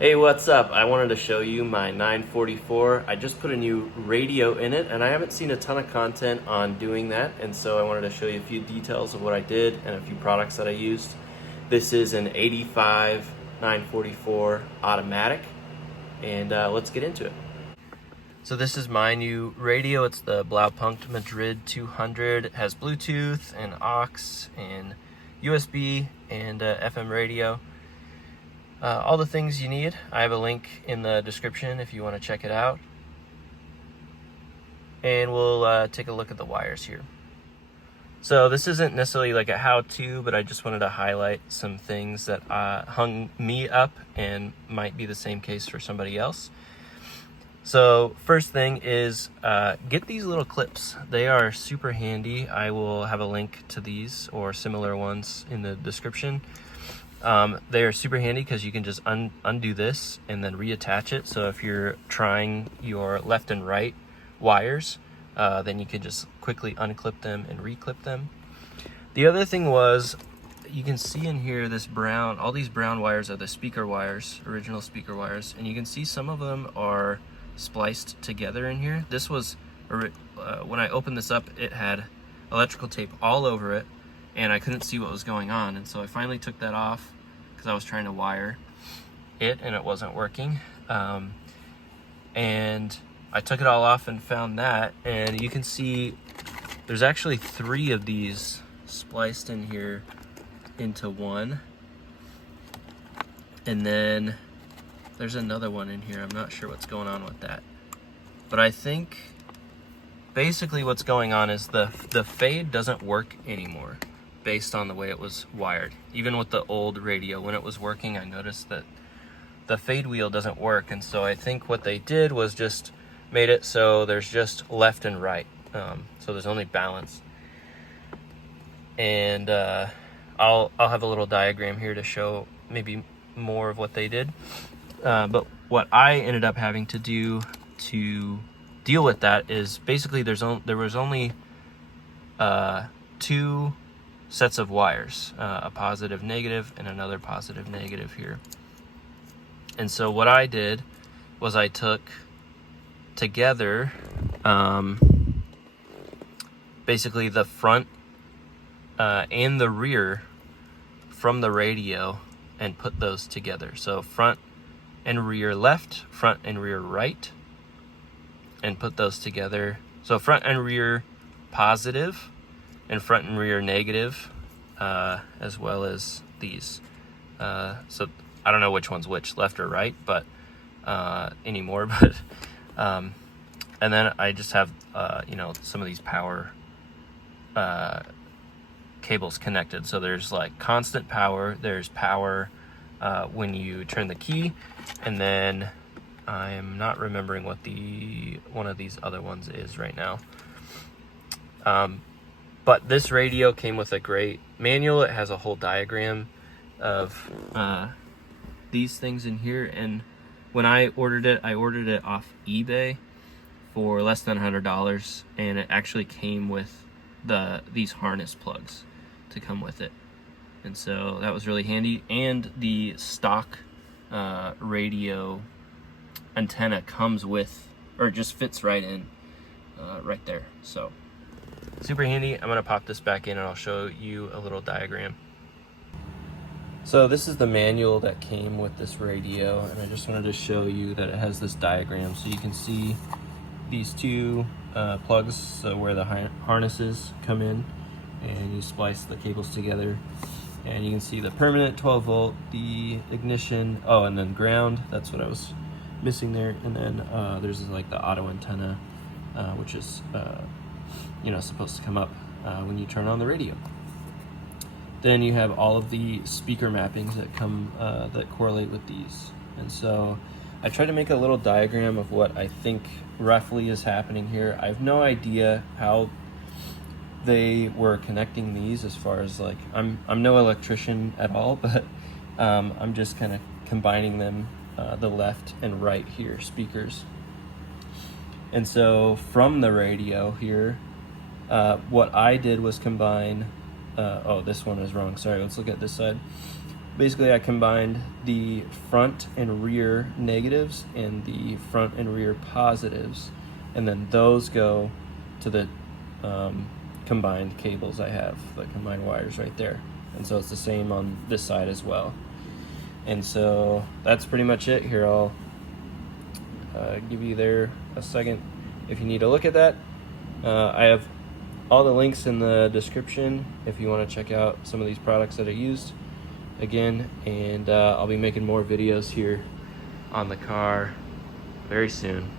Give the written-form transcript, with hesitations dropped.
Hey, what's up? I wanted to show you my 944. I just put a new radio in it, and I haven't seen a ton of content on doing that, and so I wanted to show you a few details of what I did and a few products that I used. This is an 85 944 automatic, and let's get into it. So this is my new radio. It's the Blaupunkt Madrid 200. It has Bluetooth and aux and USB and FM radio. All the things you need. I have a link in the description if you want to check it out. And we'll take a look at the wires here. So this isn't necessarily like a how-to, but I just wanted to highlight some things that hung me up and might be the same case for somebody else. So first thing is get these little clips. They are super handy. I will have a link to these or similar ones in the description. They are super handy because you can just undo this and then reattach it. So if you're trying your left and right wires, then you could just quickly unclip them and reclip them. The other thing was, you can see in here this brown, all these brown wires are the speaker wires, original speaker wires, and you can see some of them are spliced together in here. This was, when I opened this up, it had electrical tape all over it, and I couldn't see what was going on, and so I finally took that off because I was trying to wire it and it wasn't working. And I took it all off and found that, and you can see there's actually 3 of these spliced in here into one, and then there's another one in here. I'm not sure what's going on with that, but I think basically what's going on is the fade doesn't work anymore based on the way it was wired. Even with the old radio, when it was working, I noticed that the fade wheel doesn't work, and so I think what they did was just made it so there's just left and right, so there's only balance. And I'll have a little diagram here to show maybe more of what they did, but what I ended up having to do to deal with that is basically there was only 2 sets of wires, a positive negative and another positive negative here. And so what I did was I took together basically the front and the rear from the radio and put those together. So front and rear left, front and rear right, and put those together. So front and rear positive and front and rear negative, as well as these. So I don't know which one's which, left or right, but anymore. But and then I just have some of these power cables connected. So there's like constant power. There's power when you turn the key, and then I'm not remembering what one of these other ones is right now. But this radio came with a great manual. It has a whole diagram of these things in here. And when I ordered it off eBay for less than $100, and it actually came with these harness plugs to come with it. And so that was really handy. And the stock radio antenna comes with, or just fits right in right there. So super handy. I'm gonna pop this back in and I'll show you a little diagram. So this is the manual that came with this radio, and I just wanted to show you that it has this diagram so you can see these 2 plugs, so where the harnesses come in, and you splice the cables together, and you can see the permanent 12 volt, the ignition, and then ground. That's what I was missing there. And then there's like the auto antenna, which is supposed to come up when you turn on the radio. Then you have all of the speaker mappings that come that correlate with these. And so I tried to make a little diagram of what I think roughly is happening here. I have no idea how they were connecting these, as far as like, I'm no electrician at all, but I'm just kind of combining them, the left and right here speakers. And so from the radio here, what I did was combine, this one is wrong, sorry, let's look at this side. basically I combined the front and rear negatives and the front and rear positives, and then those go to the combined cables I have, the combined wires right there. And so it's the same on this side as well. And so that's pretty much it. Here, I'll give you there a second if you need to look at that. I have all the links in the description if you want to check out some of these products that I used again, and I'll be making more videos here on the car very soon.